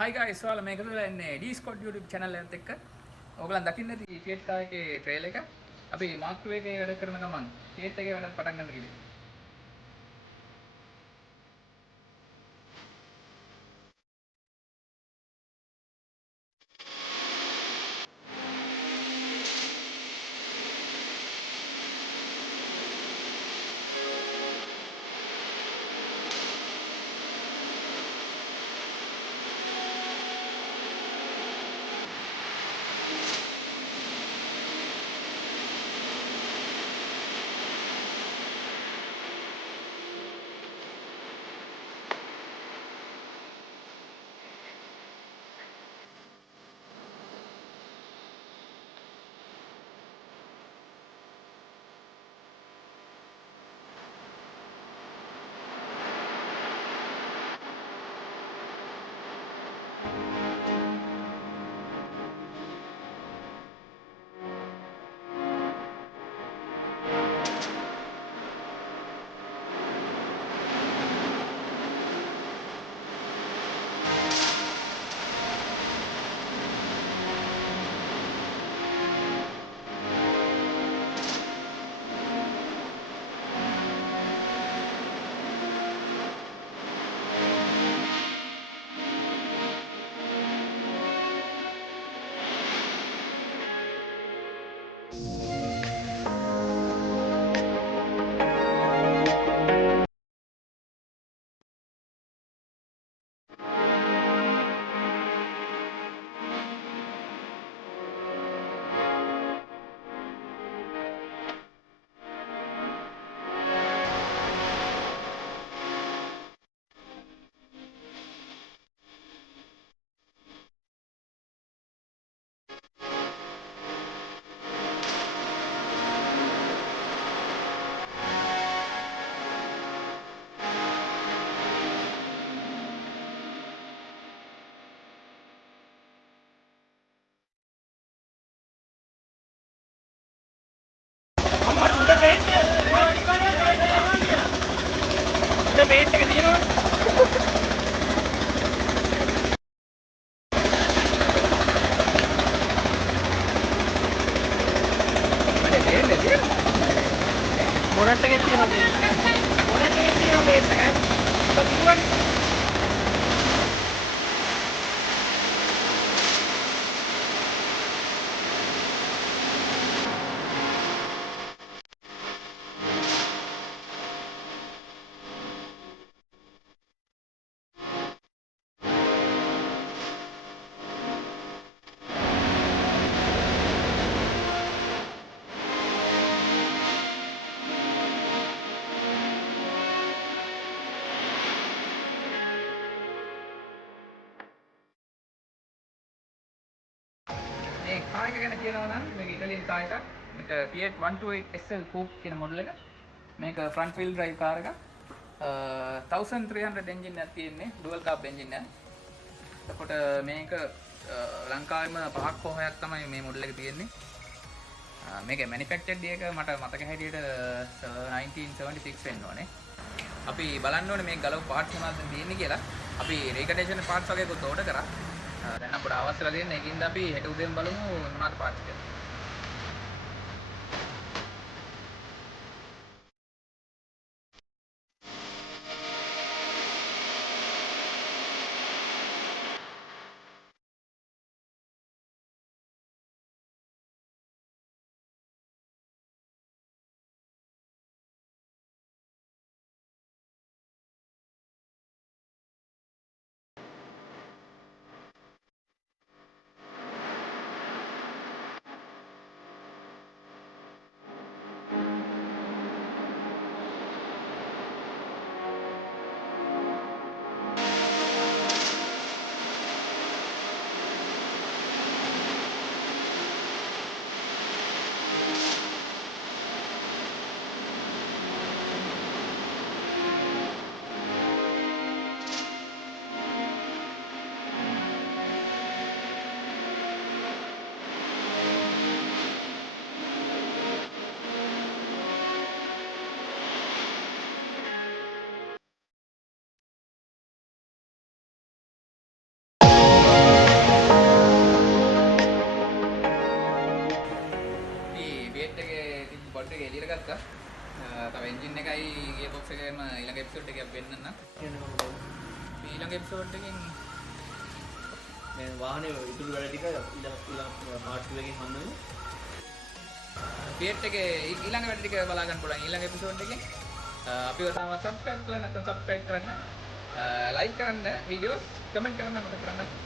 Hi guys, ඔයාලා මේක තුළ ඉන්නේ D-Scott YouTube channel එකත් එක්ක. ඔයගලන් දකින්න ඇති Fiat car එකේ trail එක. අපි Mark 2 එකේ වැඩ කරන ගමන් Fiat එකේ වැඩ පටන් ගන්න කිව්වේ. මොනට් එකේ තියෙනවා මොනට් එකේ තියෙනවා මේක කිව්වනේ මේ කාර් එක ගැන කියනවා නම් මේක ඉතාලියන් කාර් එකක්. මේක Fiat 128 SL Coupe කියන මොඩල් එක. මේක front wheel drive කාර් එකක්. 1300 එන්ජින් එකක් තියෙන්නේ dual carb එන්ජින් එක. එතකොට මේක ලංකාවේම 5ක් හෝ 6ක් තමයි මේ මොඩල් එක තියෙන්නේ. මේක manufactured එක මට මතක හැටියට 1976 වෙන්න ඕනේ. අපි බලන්න ඕනේ මේ ගලව පාර්ට්ස් මොනවද තියෙන්නේ කියලා. අපි රීකන්ඩිෂන් පාර්ට්ස් වගේකුත් ඕඩර් කරා. දැන් අපිට අවශ්‍යලා තියෙන ඒකින්ද අපි හෙට උදේම බලමු මොනවද පාර්ට්ස් කියලා. තව එන්ජින් එකයි ගියර් බොක්ස් එකේම ඊළඟ එපිසෝඩ් එකක් වෙන්නන්න. ඊළඟ එපිසෝඩ් එකෙන් මේ වාහනේ ඉතුරු වැඩ ටික ඊළඟ පාර්ට් 2 එකෙන් හම්බ වෙනවා. Fiat එකේ ඊළඟ වැඩ ටික බලා ගන්න පුළුවන් ඊළඟ එපිසෝඩ් එකෙන්. අපිව සබස්ක්‍රයිබ් කරලා නැත්නම් සබ්ස්ක්‍රයිබ් කරන්න. ලයික් කරන්න වීඩියෝ කමෙන්ට් කරන්න මතක කරන්න.